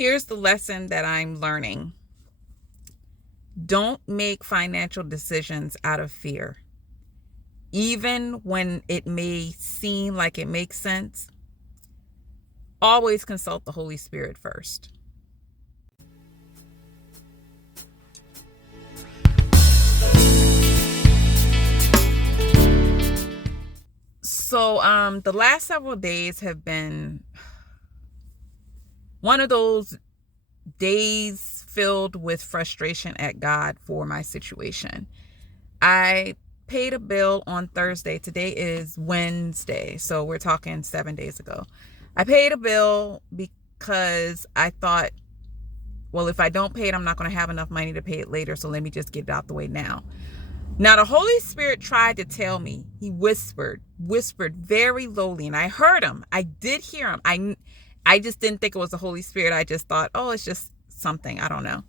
Here's the lesson that I'm learning. Don't make financial decisions out of fear. Even when it may seem like it makes sense, always consult the Holy Spirit first. So the last several days have been one of those days filled with frustration at God for my situation. I paid a bill on Thursday. Today is Wednesday, so we're talking 7 days ago. I paid a bill because I thought, well, if I don't pay it, I'm not going to have enough money to pay it later, so let me just get it out the way now. Now, the Holy Spirit tried to tell me. He whispered very lowly, and I heard him. I did hear him. I just didn't think it was the Holy Spirit. I just thought, oh, it's just something. I don't know.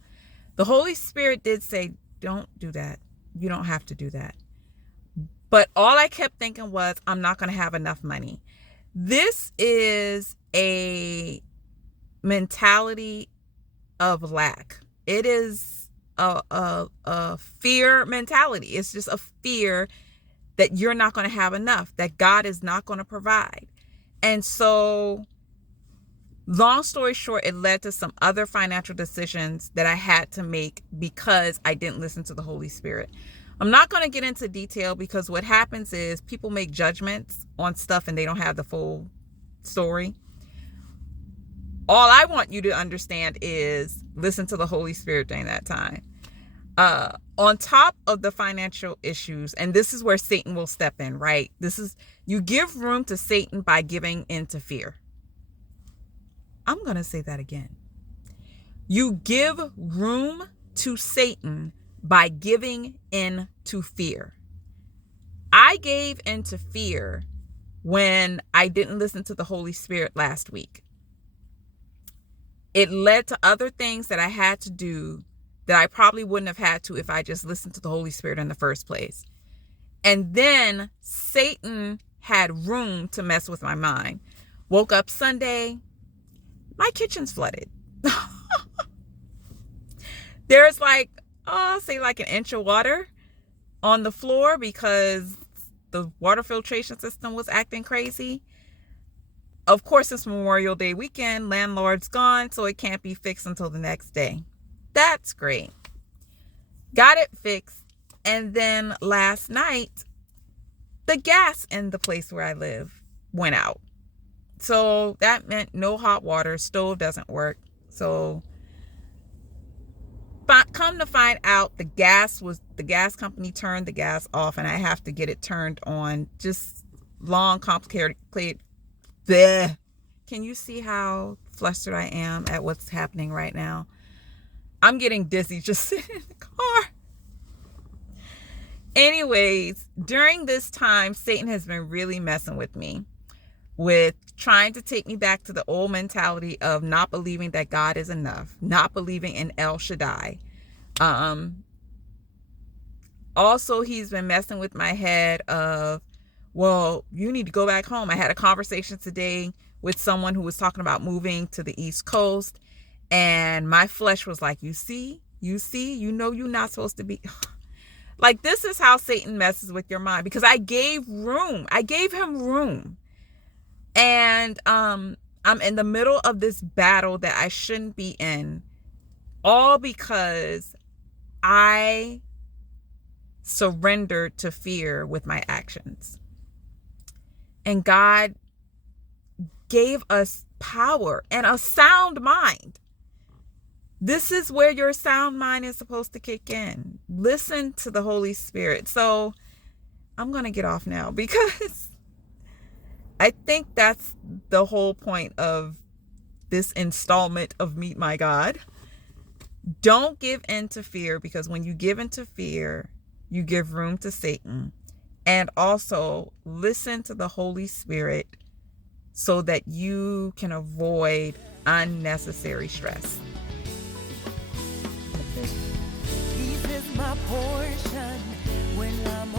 The Holy Spirit did say, don't do that. You don't have to do that. But all I kept thinking was, I'm not going to have enough money. This is a mentality of lack. It is a fear mentality. It's just a fear that you're not going to have enough, that God is not going to provide. And so, long story short, it led to some other financial decisions that I had to make because I didn't listen to the Holy Spirit. I'm not going to get into detail because what happens is people make judgments on stuff and they don't have the full story. All I want you to understand is listen to the Holy Spirit during that time. On top of the financial issues, and this is where Satan will step in, right? You give room to Satan by giving into fear. I'm going to say that again. You give room to Satan by giving in to fear. I gave into fear when I didn't listen to the Holy Spirit last week. It led to other things that I had to do that I probably wouldn't have had to if I just listened to the Holy Spirit in the first place. And then Satan had room to mess with my mind. Woke up Sunday, my kitchen's flooded. There's say an inch of water on the floor because the water filtration system was acting crazy. Of course, it's Memorial Day weekend. Landlord's gone, so it can't be fixed until the next day. That's great. Got it fixed. And then last night, the gas in the place where I live went out. So that meant no hot water. Stove doesn't work. So come to find out, the gas company turned the gas off, and I have to get it turned on. Just long, complicated. Bleh. Can you see how flustered I am at what's happening right now? I'm getting dizzy just sitting in the car. Anyways, during this time, Satan has been really messing with me, with trying to take me back to the old mentality of not believing that God is enough, not believing in El Shaddai. Also, he's been messing with my head of, well, you need to go back home. I had a conversation today with someone who was talking about moving to the East Coast, and my flesh was like, you see, you know you're not supposed to be. Like, this is how Satan messes with your mind, because I gave him room. And I'm in the middle of this battle that I shouldn't be in, all because I surrendered to fear with my actions. And God gave us power and a sound mind. This is where your sound mind is supposed to kick in. Listen to the Holy Spirit. So I'm going to get off now because I think that's the whole point of this installment of Meet My God. Don't give in to fear, because when you give in to fear, you give room to Satan. And also listen to the Holy Spirit so that you can avoid unnecessary stress. Peace is my portion when I'm